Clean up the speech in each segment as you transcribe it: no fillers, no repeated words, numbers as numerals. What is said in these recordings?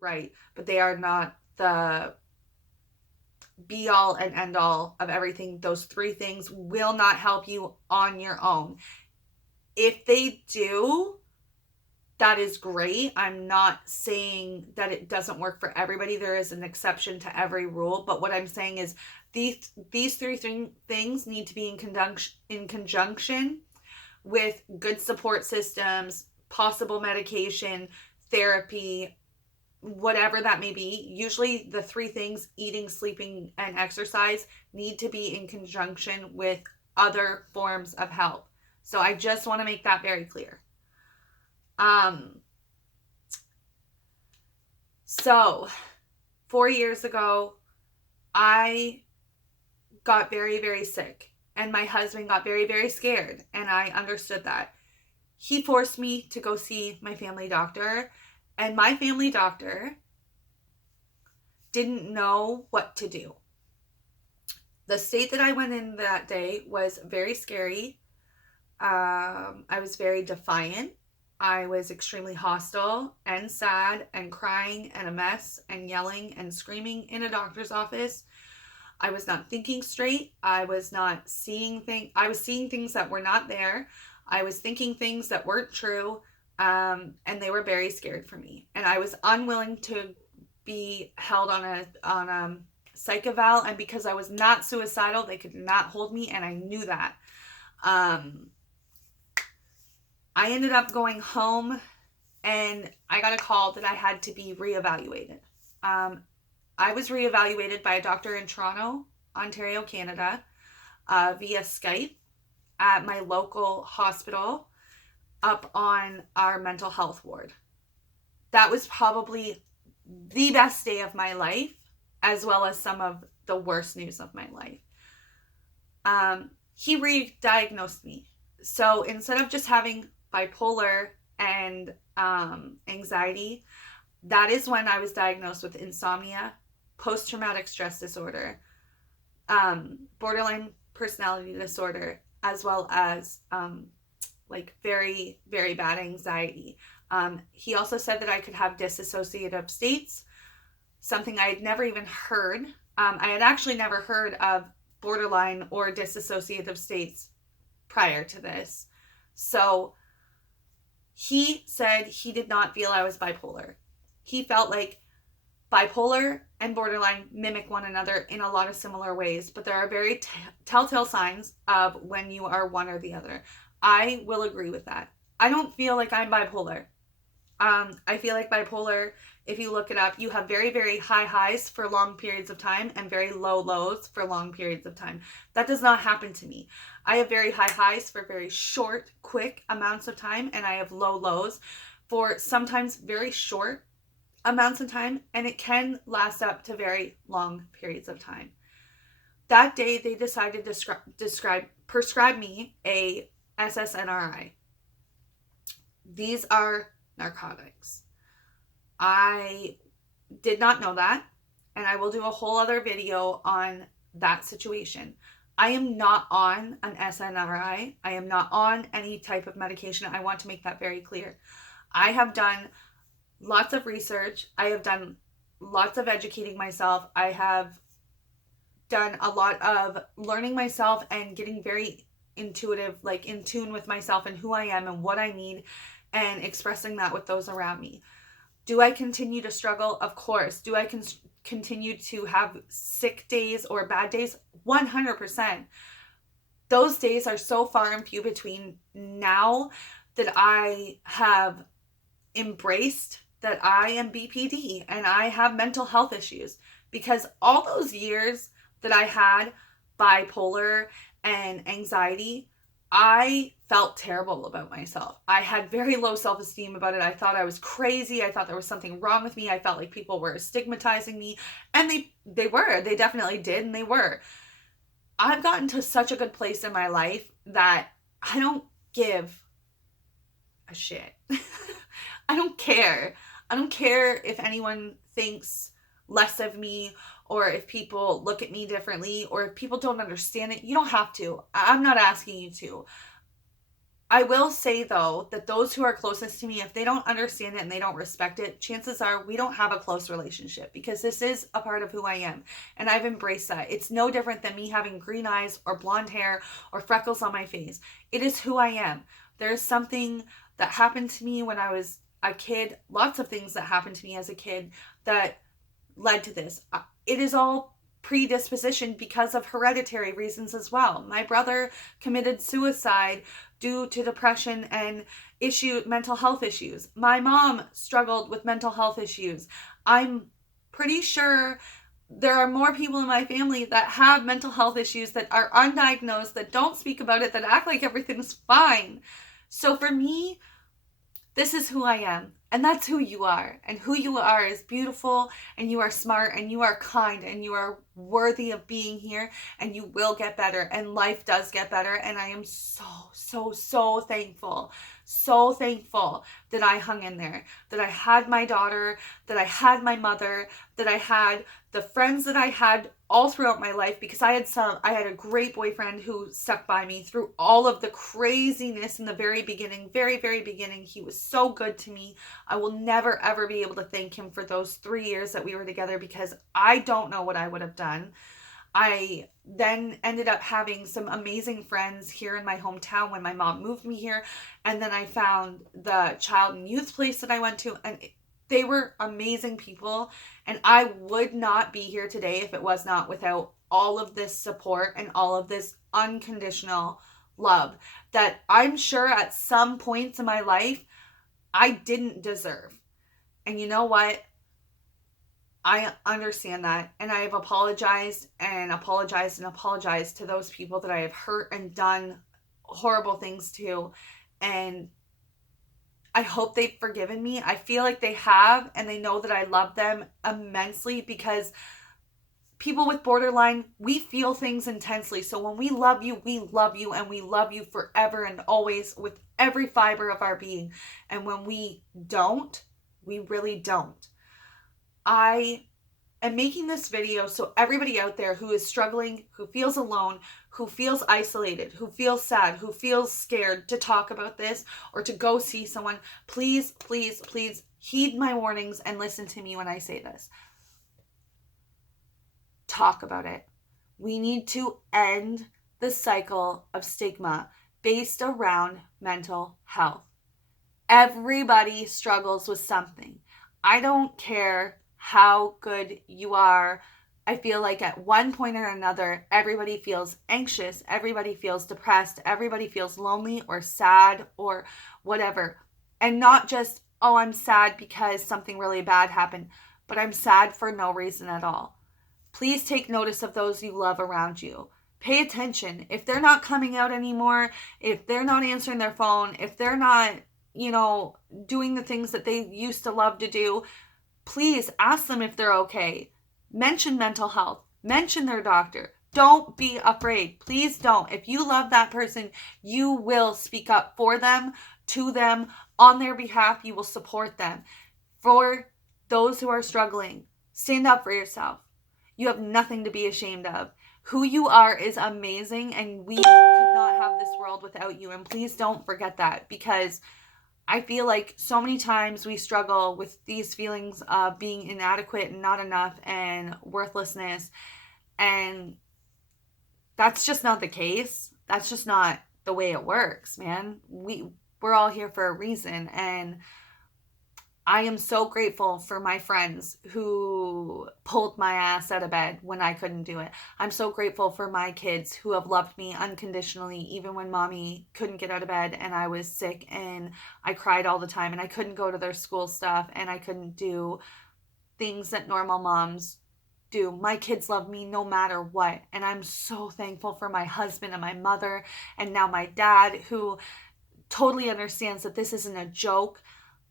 right? But they are not the be all and end all of everything. Those three things will not help you on your own. If they do, that is great. I'm not saying that it doesn't work for everybody. There is an exception to every rule, but what I'm saying is these things need to be in conjunction with good support systems, possible medication, therapy, whatever that may be. Usually the three things, eating, sleeping, and exercise, need to be in conjunction with other forms of help. So I just want to make that very clear. Um, so 4 years ago, I got very, very sick, and my husband got very, very scared, and I understood that. He forced me to go see my family doctor, and my family doctor didn't know what to do. The state that I went in that day was very scary. I was very defiant. I was extremely hostile and sad and crying and a mess and yelling and screaming in a doctor's office. I was not thinking straight. I was not seeing things. I was seeing things that were not there. I was thinking things that weren't true. And they were very scared for me. And I was unwilling to be held on a psych eval. And because I was not suicidal, they could not hold me, and I knew that. I ended up going home, and I got a call that I had to be reevaluated. I was reevaluated by a doctor in Toronto, Ontario, Canada, via Skype at my local hospital up on our mental health ward. That was probably the best day of my life, as well as some of the worst news of my life. He re-diagnosed me. So instead of just having bipolar and anxiety, that is when I was diagnosed with insomnia, post-traumatic stress disorder, borderline personality disorder, as well as like very, very bad anxiety. He also said that I could have dissociative states, something I had never even heard. I had actually never heard of borderline or dissociative states prior to this. So he said he did not feel I was bipolar. He felt like bipolar and borderline mimic one another in a lot of similar ways, but there are very telltale signs of when you are one or the other. I will agree with that. I don't feel like I'm bipolar. I feel like bipolar, if you look it up, you have very, very high highs for long periods of time and very low lows for long periods of time. That does not happen to me. I have very high highs for very short, quick amounts of time, and I have low lows for sometimes very short amounts of time, and it can last up to very long periods of time. That day, they decided to prescribe me a SSNRI. These are narcotics. I did not know that, and I will do a whole other video on that situation. I am not on an SNRI. I am not on any type of medication. I want to make that very clear. I have done lots of research. I have done lots of educating myself. I have done a lot of learning myself and getting very intuitive, like in tune with myself and who I am and what I need, and expressing that with those around me. Do I continue to struggle? Of course. Do I continue to have sick days or bad days? 100%. Those days are so far and few between now that I have embraced that I am BPD and I have mental health issues, because all those years that I had bipolar and anxiety, I felt terrible about myself. I had very low self-esteem about it. I thought I was crazy. I thought there was something wrong with me. I felt like people were stigmatizing me, and they were. They definitely did, and they were. I've gotten to such a good place in my life that I don't give a shit. I don't care. I don't care if anyone thinks less of me, or if people look at me differently, or if people don't understand it. You don't have to. I'm not asking you to. I will say, though, that those who are closest to me, if they don't understand it and they don't respect it, chances are we don't have a close relationship, because this is a part of who I am. And I've embraced that. It's no different than me having green eyes or blonde hair or freckles on my face. It is who I am. There's something that happened to me when I was a kid, lots of things that happened to me as a kid that led to this. It is all predisposition because of hereditary reasons as well. My brother committed suicide due to depression and mental health issues. My mom struggled with mental health issues. I'm pretty sure there are more people in my family that have mental health issues that are undiagnosed, that don't speak about it, that act like everything's fine. So for me, this is who I am, and that's who you are. And who you are is beautiful, and you are smart, and you are kind, and you are worthy of being here, and you will get better, and life does get better. And I am so thankful that I hung in there, that I had my daughter, that I had my mother, that I had the friends that I had all throughout my life, because I had a great boyfriend who stuck by me through all of the craziness in the very beginning. He was so good to me. I will never ever be able to thank him for those 3 years that we were together, because I don't know what I would have done. I then ended up having some amazing friends here in my hometown when my mom moved me here. And then I found the child and youth place that I went to, and they were amazing people. And I would not be here today if it was not without all of this support and all of this unconditional love that I'm sure at some points in my life I didn't deserve. And you know what? I understand that, and I have apologized to those people that I have hurt and done horrible things to, and I hope they've forgiven me. I feel like they have, and they know that I love them immensely, because people with borderline, we feel things intensely. So when we love you, and we love you forever and always with every fiber of our being. And when we don't, we really don't. I am making this video so everybody out there who is struggling, who feels alone, who feels isolated, who feels sad, who feels scared to talk about this or to go see someone, please heed my warnings and listen to me when I say this. Talk about it. We need to end the cycle of stigma based around mental health. Everybody struggles with something. I don't care how good you are. I feel like at one point or another, everybody feels anxious, everybody feels depressed, everybody feels lonely or sad or whatever. And not just, oh, I'm sad because something really bad happened, but I'm sad for no reason at all. Please take notice of those you love around you. Pay attention. If they're not coming out anymore, if they're not answering their phone, if they're not, doing the things that they used to love to do, please ask them if they're okay. Mention mental health. Mention their doctor. Don't be afraid. Please don't. If you love that person, you will speak up for them, to them, on their behalf. You will support them. For those who are struggling, stand up for yourself. You have nothing to be ashamed of. Who you are is amazing, and we could not have this world without you. And please don't forget that, because I feel like so many times we struggle with these feelings of being inadequate and not enough and worthlessness. And that's just not the case. That's just not the way it works, man. We're all here for a reason. And I am so grateful for my friends who pulled my ass out of bed when I couldn't do it. I'm so grateful for my kids who have loved me unconditionally, even when mommy couldn't get out of bed and I was sick and I cried all the time and I couldn't go to their school stuff and I couldn't do things that normal moms do. My kids love me no matter what. And I'm so thankful for my husband and my mother and now my dad, who totally understands that this isn't a joke.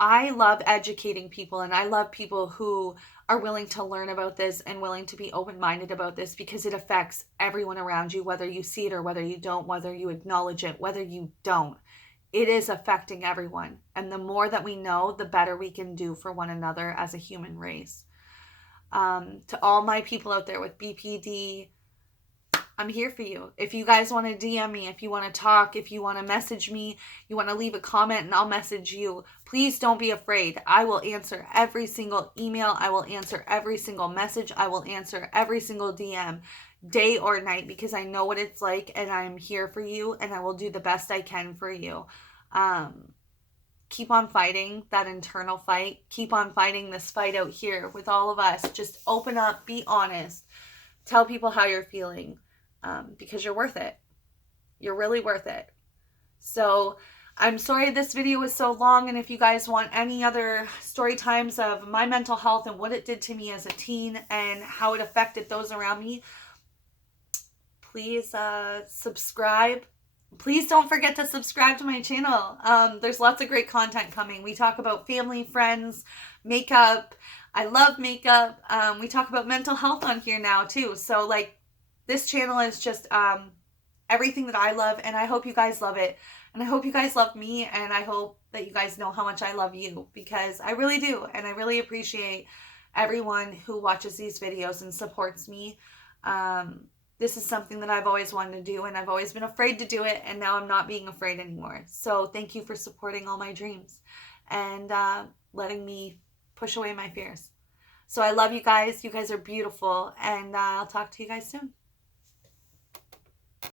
I love educating people, and I love people who are willing to learn about this and willing to be open-minded about this, because it affects everyone around you, whether you see it or whether you don't, whether you acknowledge it, whether you don't. It is affecting everyone. And the more that we know, the better we can do for one another as a human race. To all my people out there with BPD, I'm here for you. If you guys want to DM me, if you want to talk, if you want to message me, you want to leave a comment and I'll message you, please don't be afraid. I will answer every single email. I will answer every single message. I will answer every single DM, day or night, because I know what it's like and I'm here for you and I will do the best I can for you. Keep on fighting that internal fight. Keep on fighting this fight out here with all of us. Just open up, be honest. Tell people how you're feeling, because you're worth it. You're really worth it. So I'm sorry this video was so long, and if you guys want any other story times of my mental health and what it did to me as a teen and how it affected those around me, please subscribe. Please don't forget to subscribe to my channel. There's lots of great content coming. We talk about family, friends, makeup. I love makeup. We talk about mental health on here now too. So like, this channel is just everything that I love, and I hope you guys love it. And I hope you guys love me, and I hope that you guys know how much I love you, because I really do. And I really appreciate everyone who watches these videos and supports me. This is something that I've always wanted to do, and I've always been afraid to do it, and now I'm not being afraid anymore. So thank you for supporting all my dreams and letting me push away my fears. So I love you guys. You guys are beautiful, and I'll talk to you guys soon.